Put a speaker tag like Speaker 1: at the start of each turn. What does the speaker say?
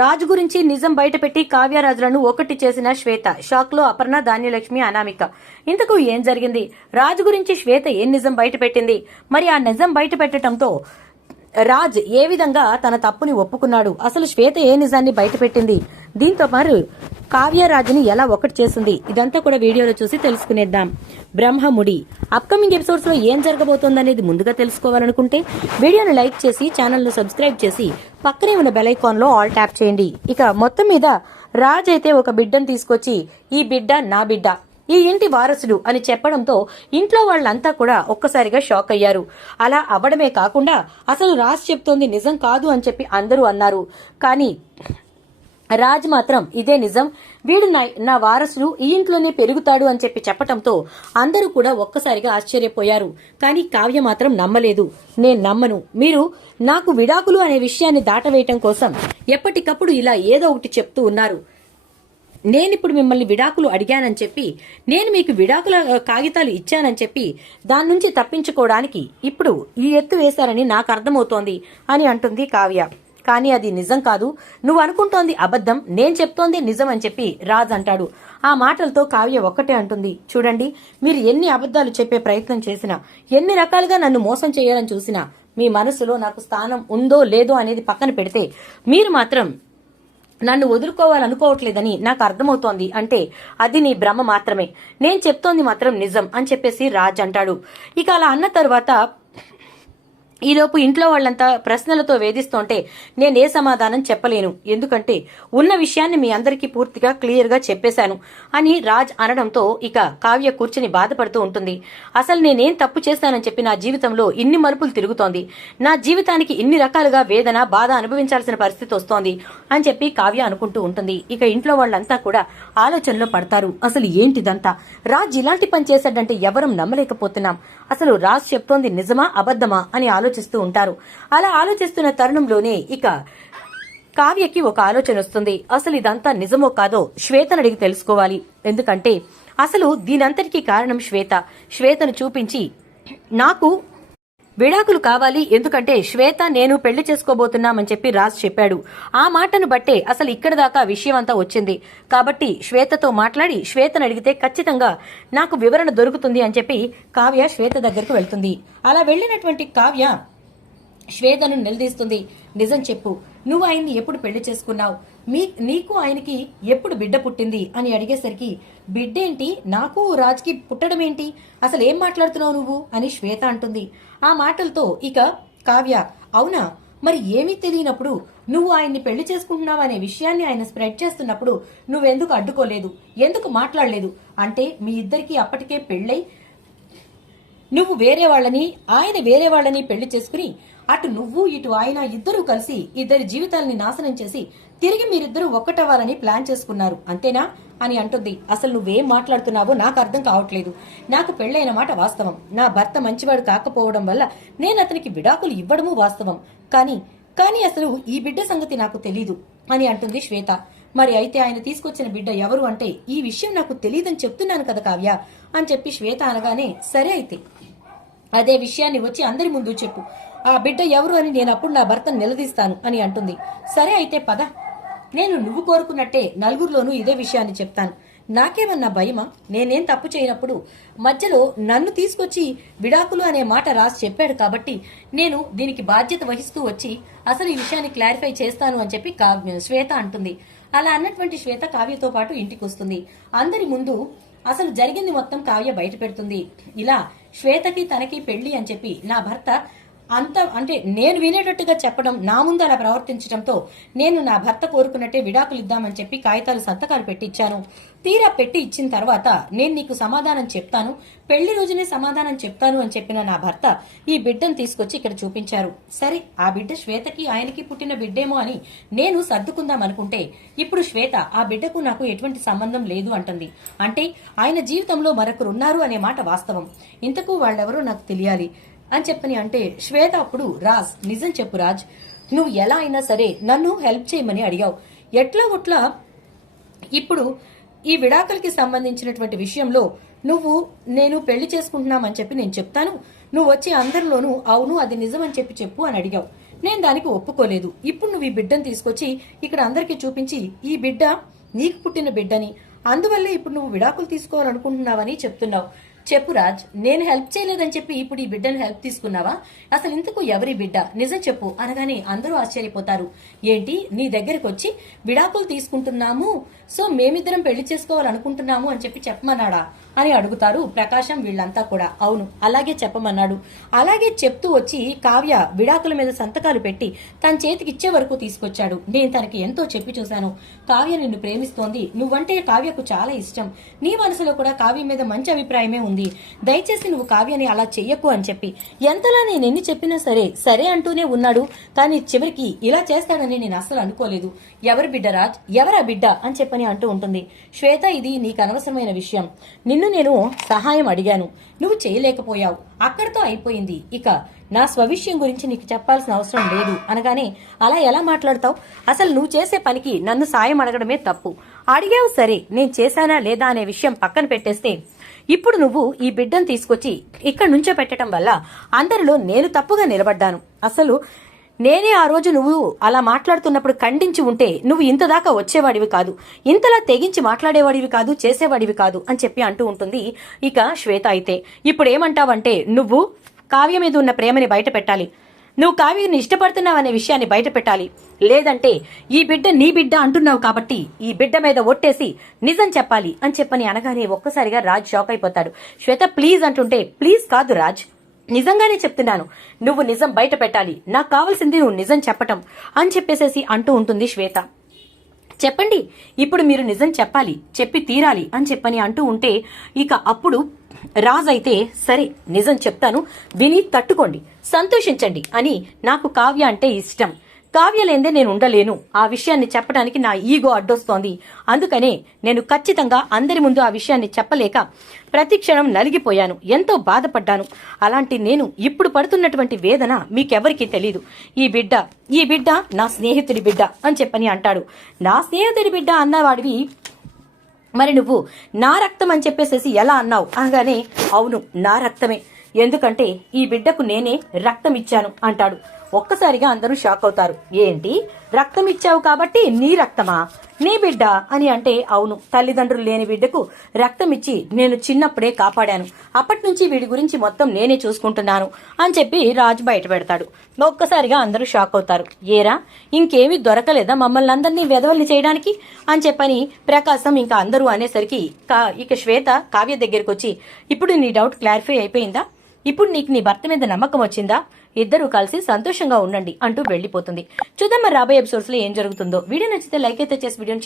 Speaker 1: రాజు గురించి నిజం బయటపెట్టి కావ్యరాజులను ఒకటి చేసిన శ్వేత. షాక్లో అపర్ణ ధాన్యలక్ష్మి అనామిక. ఇంతకు ఏం జరిగింది? రాజు గురించి శ్వేత ఏం నిజం బయటపెట్టింది? మరి ఆ నిజం బయటపెట్టడంతో రాజ్ ఏ విధంగా తన తప్పుని ఒప్పుకున్నాడు? అసలు శ్వేత ఏ నిజాన్ని బయటపెట్టింది? దీంతో మరి కావ్యరాజుని ఎలా ఒకటి చేసింది? ఇదంతా కూడా వీడియోలో చూసి తెలుసుకునేద్దాం. బ్రహ్మముడి. అప్కమింగ్ ఎపిసోడ్స్లో ఏం జరగబోతోందనేది ముందుగా తెలుసుకోవాలనుకుంటే వీడియోని లైక్ చేసి ఛానల్ను సబ్స్క్రైబ్ చేసి పక్కనే ఉన్న బెల్ ఐకాన్లో ఆల్ ట్యాప్ చేయండి. ఇక మొత్తం మీద రాజ్ అయితే ఒక బిడ్డను తీసుకొచ్చి ఈ బిడ్డ నా బిడ్డ ఈ ఇంటి వారసుడు అని చెప్పడంతో ఇంట్లో వాళ్ళంతా కూడా ఒక్కసారిగా షాక్ అయ్యారు. అలా అవ్వడమే కాకుండా అసలు రాజ్ చెప్తోంది నిజం కాదు అని చెప్పి అందరూ అన్నారు. కానీ రాజ్ మాత్రం ఇదే నిజం. వీడు నా నా వారసుడు ఈ ఇంట్లోనే పెరుగుతాడు అని చెప్పి చెప్పటంతో అందరూ కూడా ఒక్కసారిగా ఆశ్చర్యపోయారు. కానీ కావ్య మాత్రం నమ్మలేదు. నేను నమ్మను. మీరు నాకు విడాకులు అనే విషయాన్ని దాటవేయటం కోసం ఎప్పటికప్పుడు ఇలా ఏదో ఒకటి చెప్తూ ఉన్నారు. నేనిప్పుడు మిమ్మల్ని విడాకులు అడిగానని చెప్పి నేను మీకు విడాకుల కాగితాలు ఇచ్చానని చెప్పి దాని నుంచి తప్పించుకోవడానికి ఇప్పుడు ఈ ఎత్తు వేశారని నాకు అర్థమవుతోంది అని అంటుంది కావ్య. కానీ అది నిజం కాదు. నువ్వు అనుకుంటోంది అబద్ధం నేను చెప్తోంది నిజం అని చెప్పి రాజ్ అంటాడు. ఆ మాటలతో కావ్య ఒక్కటే అంటుంది. చూడండి మీరు ఎన్ని అబద్ధాలు చెప్పే ప్రయత్నం చేసినా ఎన్ని రకాలుగా నన్ను మోసం చేయాలని చూసినా మీ మనసులో నాకు స్థానం ఉందో లేదో అనేది పక్కన పెడితే మీరు మాత్రం నన్ను వదులుకోవాలనుకోవట్లేదని నాకు అర్థమవుతోంది అంటే అది నీ భ్రమ మాత్రమే. నేను చెప్తోంది మాత్రం నిజం అని చెప్పేసి రాజ్ అంటాడు. ఇక అలా అన్న తర్వాత ఈలోపు ఇంట్లో వాళ్ళంతా ప్రశ్నలతో వేధిస్తుంటే నేను ఏ సమాధానం చెప్పలేను. ఎందుకంటే ఉన్న విషయాన్ని మీ అందరికీ పూర్తిగా క్లియర్గా చెప్పేశాను అని రాజ్ అనడంతో ఇక కావ్య కూర్చుని బాధపడుతూ ఉంటుంది. అసలు నేనేం తప్పు చేశానని చెప్పి నా జీవితంలో ఇన్ని మలుపులు తిరుగుతోంది. నా జీవితానికి ఇన్ని రకాలుగా వేదన బాధ అనుభవించాల్సిన పరిస్థితి వస్తోంది అని చెప్పి కావ్య అనుకుంటూ ఉంటుంది. ఇక ఇంట్లో వాళ్ళంతా కూడా ఆలోచనలో పడతారు. అసలు ఏంటిదంతా? రాజ్ ఇలాంటి పని చేశాడంటే ఎవరం నమ్మలేకపోతున్నాం. అసలు రాజ్ చెప్తోంది నిజమా అబద్ధమా అని ఆలోచన ఆలోచిస్తూ ఉంటారు. అలా ఆలోచిస్తున్న తరుణంలోనే ఇక కావ్యకి ఒక ఆలోచన వస్తుంది. అసలు ఇదంతా నిజమో కాదో శ్వేతను అడిగి తెలుసుకోవాలి. ఎందుకంటే అసలు దీనంతటికీ కారణం శ్వేత. శ్వేతను చూపించి నాకు విడాకులు కావాలి ఎందుకంటే శ్వేత నేను పెళ్ళి చేసుకోబోతున్నామని చెప్పి రాజ్ చెప్పాడు. ఆ మాటను బట్టే అసలు ఇక్కడ దాకా విషయం అంతా వచ్చింది. కాబట్టి శ్వేతతో మాట్లాడి శ్వేతను అడిగితే ఖచ్చితంగా నాకు వివరణ దొరుకుతుంది అని చెప్పి కావ్య శ్వేత దగ్గరకు వెళ్తుంది. అలా వెళ్ళినటువంటి కావ్య శ్వేతను నిలదీస్తుంది. నిజం చెప్పు నువ్వు ఆయన్ని ఎప్పుడు పెళ్ళి చేసుకున్నావు? మీ నీకు ఆయనకి ఎప్పుడు బిడ్డ పుట్టింది? అని అడిగేసరికి బిడ్డేంటి? నాకు రాజ్కి పుట్టడం ఏంటి అసలు ఏం మాట్లాడుతున్నావు నువ్వు? అని శ్వేత అంటుంది. ఆ మాటలతో ఇక కావ్య అవునా? మరి ఏమీ తెలియనప్పుడు నువ్వు ఆయన్ని పెళ్ళి చేసుకుంటున్నావు అనే విషయాన్ని ఆయన స్ప్రెడ్ చేస్తున్నప్పుడు నువ్వెందుకు అడ్డుకోలేదు? ఎందుకు మాట్లాడలేదు? అంటే మీ ఇద్దరికి అప్పటికే పెళ్ళై నువ్వు వేరే వాళ్ళని ఆయన వేరే వాళ్ళని పెళ్ళి చేసుకుని అటు నువ్వు ఇటు ఆయన ఇద్దరూ కలిసి ఇద్దరి జీవితాల్ని నాశనం చేసి తిరిగి మీరిద్దరూ ఒక్కటవ్వాలని ప్లాన్ చేసుకున్నారు అంతేనా? అని అంటుంది. అసలు నువ్వేం మాట్లాడుతున్నావో నాకు అర్థం కావట్లేదు. నాకు పెళ్ళైన మాట వాస్తవం. నా భర్త మంచివాడు కాకపోవడం వల్ల నేను అతనికి విడాకులు ఇవ్వడము వాస్తవం. కానీ కానీ అసలు ఈ బిడ్డ సంగతి నాకు తెలీదు అని అంటుంది శ్వేత. మరి అయితే ఆయన తీసుకొచ్చిన బిడ్డ ఎవరు అంటే ఈ విషయం నాకు తెలియదని చెప్తున్నాను కదా కావ్య అని చెప్పి శ్వేత అనగానే సరే అయితే. అదే విషయాన్ని వచ్చి అందరి ముందు చెప్పు. ఆ బిడ్డ ఎవరు అని నేను అప్పుడు నా భర్తను నిలదీస్తాను అని అంటుంది. సరే అయితే పద. నేను నువ్వు కోరుకున్నట్టే నలుగురిలోనూ ఇదే విషయాన్ని చెప్తాను. నాకేమన్నా భయమా? నేనేం తప్పు చేయనప్పుడు మధ్యలో నన్ను తీసుకొచ్చి విడాకులు అనే మాట రాసి చెప్పాడు కాబట్టి నేను దీనికి బాధ్యత వహిస్తూ వచ్చి అసలు ఈ విషయాన్ని క్లారిఫై చేస్తాను అని చెప్పి కావ్య శ్వేత అంటుంది. అలా అన్నటువంటి శ్వేత కావ్యతో పాటు ఇంటికి వస్తుంది అందరి ముందు అసలు జరిగింది మొత్తం కావ్య బయట పెడుతుంది. ఇలా శ్వేతకి తనకి పెళ్ళి అని చెప్పి నా భర్త అంత అంటే నేను వినేటట్టుగా చెప్పడం నా ముందు అలా ప్రవర్తించడంతో నేను నా భర్త కోరుకున్నట్టే విడాకులు ఇద్దామని చెప్పి కాగితాలు సంతకాలు పెట్టిచ్చాను. తీరా పెట్టి ఇచ్చిన తర్వాత నేను నీకు సమాధానం చెప్తాను పెళ్ళి రోజునే సమాధానం చెప్తాను అని చెప్పిన నా భర్త ఈ బిడ్డను తీసుకొచ్చి ఇక్కడ చూపించారు. సరే ఆ బిడ్డ శ్వేతకి ఆయనకి పుట్టిన బిడ్డేమో అని నేను సర్దుకుందాం అనుకుంటే ఇప్పుడు శ్వేత ఆ బిడ్డకు నాకు ఎటువంటి సంబంధం లేదు అంటుంది. అంటే ఆయన జీవితంలో మరొకరు ఉన్నారు అనే మాట వాస్తవం. ఇంతకు వాళ్ళెవరో నాకు తెలియాలి. అని చెప్పని అంటే శ్వేత అప్పుడు రాజ్ నిజం చెప్పు రాజ్ నువ్వు ఎలా అయినా సరే నన్ను హెల్ప్ చేయమని అడిగావు. ఎట్లా ఒట్లా? ఇప్పుడు ఈ విడాకులకి సంబంధించినటువంటి విషయంలో నువ్వు నేను పెళ్ళి చేసుకుంటున్నామని చెప్పి నేను చెప్తాను. నువ్వు వచ్చి అందరిలోనూ అవును అది నిజం అని చెప్పి చెప్పు అని అడిగావు. నేను దానికి ఒప్పుకోలేదు. ఇప్పుడు నువ్వు ఈ బిడ్డను తీసుకొచ్చి ఇక్కడ అందరికీ చూపించి ఈ బిడ్డ నీకు పుట్టిన బిడ్డని అందువల్లే ఇప్పుడు నువ్వు విడాకులు తీసుకోవాలనుకుంటున్నావని చెప్తున్నావు. చెప్పు రాజ్ నేను హెల్ప్ చేయలేదని చెప్పి ఇప్పుడు ఈ బిడ్డను హెల్ప్ తీసుకున్నావా? అసలు ఇంతకు ఎవరి బిడ్డ? నిజం చెప్పు అనగానే అందరూ ఆశ్చర్యపోతారు. ఏంటి నీ దగ్గరకు వచ్చి విడాకులు తీసుకుంటున్నాము సో మేమిద్దరం పెళ్ళి చేసుకోవాలనుకుంటున్నాము అని చెప్పి చెప్పమన్నాడా? అని అడుగుతారు ప్రకాశం వీళ్ళంతా కూడా. అవును అలాగే చెప్పమన్నాడు. అలాగే చెప్తూ వచ్చి కావ్య విడాకుల మీద సంతకాలు పెట్టి తన చేతికి ఇచ్చే వరకు తీసుకొచ్చాడు. నేను తనకి ఎంతో చెప్పి చూశాను. కావ్య నిన్ను ప్రేమిస్తోంది. నువ్వంటే కావ్యకు చాలా ఇష్టం. నీ మనసులో కూడా కావ్య మీద మంచి అభిప్రాయమే ఉంది. ఉంది. దయచేసి నువ్వు కావ్యని అలా చెయ్యకు అని చెప్పి ఎంతలా నేను ఎన్ని చెప్పినా సరే సరే అంటూనే ఉన్నాడు. కానీ చివరికి ఇలా చేస్తాడని నేను అస్సలు అనుకోలేదు. ఎవరి బిడ్డ రాజ్? ఎవరా బిడ్డ? అని చెప్పని అంటూ ఉంటుంది. శ్వేత ఇది నీకు అనవసరమైన విషయం. నిన్ను నేను సహాయం అడిగాను. నువ్వు చేయలేకపోయావు. అక్కడితో అయిపోయింది. ఇక నా స్వవిషయం గురించి నీకు చెప్పాల్సిన అవసరం లేదు. అనగానే అలా ఎలా మాట్లాడతావు? అసలు నువ్వు చేసే పనికి నన్ను సాయం అడగడమే తప్పు. అడిగావు సరే నేను చేశానా లేదా అనే విషయం పక్కన పెట్టేస్తే ఇప్పుడు నువ్వు ఈ బిడ్డను తీసుకొచ్చి ఇక్కడ నుంచో పెట్టడం వల్ల అందరిలో నేను తప్పుగా నిలబడ్డాను. అసలు నేనే ఆ రోజు నువ్వు అలా మాట్లాడుతున్నప్పుడు ఖండించి ఉంటే నువ్వు ఇంత దాకా వచ్చేవాడివి కాదు. ఇంతలా తెగించి మాట్లాడేవాడివి కాదు చేసేవాడివి కాదు అని చెప్పి అంటూ ఉంటుంది ఇక శ్వేత అయితే. ఇప్పుడు ఏమంటావంటే నువ్వు కావ్య మీద ఉన్న ప్రేమని బయట పెట్టాలి. నువ్వు కావ్యని ఇష్టపడుతున్నావనే విషయాన్ని బయట పెట్టాలి. లేదంటే ఈ బిడ్డ నీ బిడ్డ అంటున్నావు కాబట్టి ఈ బిడ్డ మీద ఒట్టేసి నిజం చెప్పాలి అని చెప్పని అనగానే ఒక్కసారిగా రాజ్ షాక్ అయిపోతాడు. శ్వేత ప్లీజ్ అంటుంటే ప్లీజ్ కాదు రాజ్ నిజంగానే చెప్తున్నాను. నువ్వు నిజం బయట పెట్టాలి. నాకు కావాల్సింది నువ్వు నిజం చెప్పటం అని చెప్పేసేసి అంటూ ఉంటుంది శ్వేత. చెప్పండి ఇప్పుడు మీరు నిజం చెప్పాలి చెప్పి తీరాలి అని చెప్పని అంటూ ఉంటే ఇక అప్పుడు రాజ్ అయితే సరే నిజం చెప్తాను. విని తట్టుకోండి. సంతోషించండి అని నాకు కావ్య అంటే ఇష్టం. కావ్యలేందే నేను ఉండలేను. ఆ విషయాన్ని చెప్పడానికి నా ఈగో అడ్డొస్తోంది. అందుకనే నేను ఖచ్చితంగా అందరి ముందు ఆ విషయాన్ని చెప్పలేక ప్రతి క్షణం నలిగిపోయాను. ఎంతో బాధపడ్డాను. అలాంటి నేను ఇప్పుడు పడుతున్నటువంటి వేదన మీకెవరికీ తెలీదు. ఈ బిడ్డ ఈ బిడ్డ నా స్నేహితుడి బిడ్డ అని చెప్పని అంటాడు. నా స్నేహితుడి బిడ్డ అన్నవాడివి. మరి నువ్వు నా రక్తం అని చెప్పేసేసి ఎలా అన్నావు? అనగానే అవును నా రక్తమే. ఎందుకంటే ఈ బిడ్డకు నేనే రక్తం ఇచ్చాను అంటాడు. ఒక్కసారిగా అందరూ షాక్ అవుతారు. ఏంటి? రక్తం ఇచ్చావు కాబట్టి నీ రక్తమా? నీ బిడ్డ అని అంటే అవును. తల్లిదండ్రులు లేని బిడ్డకు రక్తం ఇచ్చి నేను చిన్నప్పుడే కాపాడాను. అప్పటి నుంచి వీడి గురించి మొత్తం నేనే చూసుకుంటున్నాను అని చెప్పి రాజు బయట పెడతాడు. ఒక్కసారిగా అందరూ షాక్ అవుతారు. ఏరా? ఇంకేమీ దొరకలేదా మమ్మల్ని అందరినీ వెధవల్ని చేయడానికి? అని చెప్పని ప్రకాశం ఇంకా అందరూ అనేసరికి కా- ఇక శ్వేత కావ్య దగ్గరికి వచ్చి ఇప్పుడు నీ డౌట్ క్లారిఫై అయిపోయిందా? ఇప్పుడు నీకు నీ భర్త మీద నమ్మకం వచ్చిందా? ఇద్దరూ కలిసి సంతోషంగా ఉండండి అంటూ వెళ్ళిపోతుంది చూద్దాం మరి రాబోయే ఎపిసోడ్స్లో ఏం జరుగుతుందో. వీడియో నచ్చితే లైక్ అయితే చేసి వీడియో